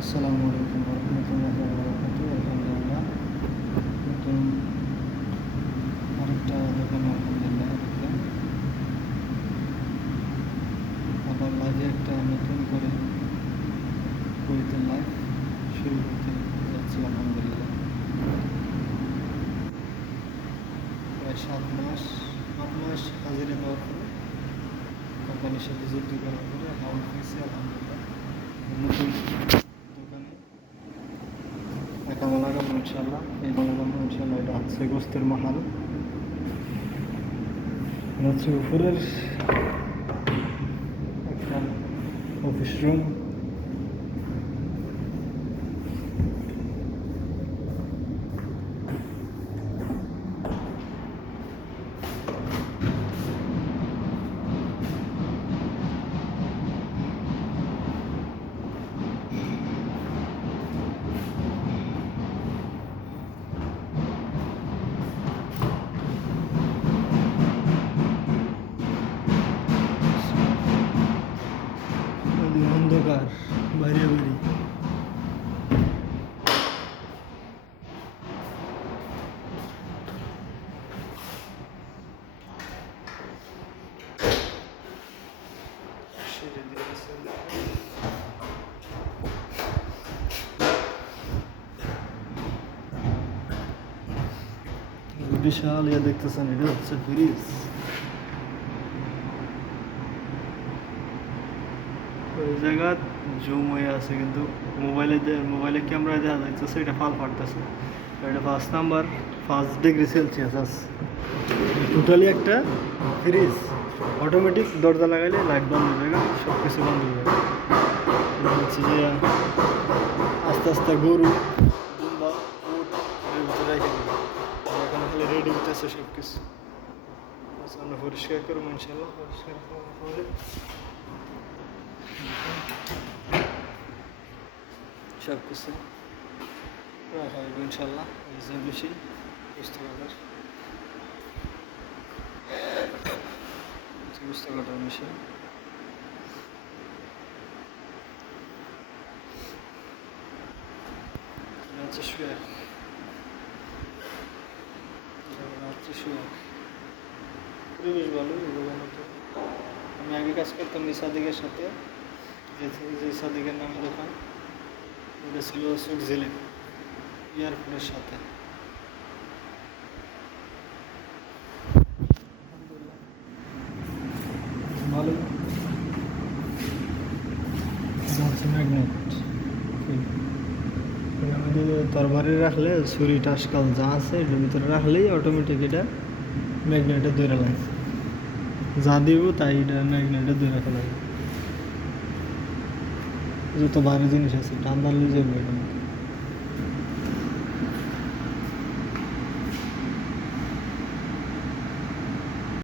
আসসালামু আলাইকুম রহমতুল্লাহি ওয়া বারাকাতুহু। আলহামদুলিল্লাহ, নতুন আরেকটা দোকানে আলহামদুলিল্লাহ দেখলাম আবার লাইভে একটা নতুন করে কুইজের লাইভ শুরু করতে যাচ্ছি আলহামদুলিল্লাহ। প্রায় 8 মাস হাজিরা দেওয়ার পরে কোম্পানির সাথে যুক্ত করার পরে হাউল হয়েছে আলহামদুলিল্লাহ। নতুন দোকানে একটা লাগাবো ইনশাল্লাহ। এই লাগাবো ইনশাল্লাহ। এটা হচ্ছে গোস্তের মাহাল, এটা হচ্ছে উপরের একটা অফিস রুম। অন্ধকার বাইরে বাড়ি। বিশাল ইয়ে দেখতেছেন, এটা হচ্ছে ফ্রিজ। ওই জায়গা জুম হয়ে আছে কিন্তু মোবাইলে ক্যামেরায় দেখা যাইতেছে এটা ফাল ফাটতেছে। এটা 5°C আছে। টোটালি একটা ফ্রিজ। অটোমেটিক দরজা লাগাইলে লাইট বন্ধ হয়ে যাবে, সব কিছু বন্ধ হয়ে যাবে। হচ্ছে যে আস্তে আস্তে গরু দুম্বা উট এর ভিতরে রেখে দেবে। এখন খালি রেডি হইতেছে সব কিছু। আমরা পরিষ্কার করবো ইনশাল্লাহ। পরিষ্কার করার পরে সব কিছু রাখা হবে ইনশাল্লাহ। এই যে মেশিন বুঝতে কাটার মেশিন। হচ্ছে শুয়ার, পরিবেশ ভালো। আমি আগে কাজ করতাম সাদিকের সাথে, যে সাদিকের নামে দোকান, ওটা ছিল সুখ জেলে এয়ারপোর্টের সাথে। ভালো ম্যাগনেট। তরবারি রাখলে ছুরি টাসকাল যা আছে এটার ভিতরে রাখলেই অটোমেটিক এটা ম্যাগনেটে ধরে লাগে। যা দিব তাই এটা ম্যাগনেটে ধরে রাখা লাগে। যত ভারী জিনিস আছে ঠান্ডা লুজে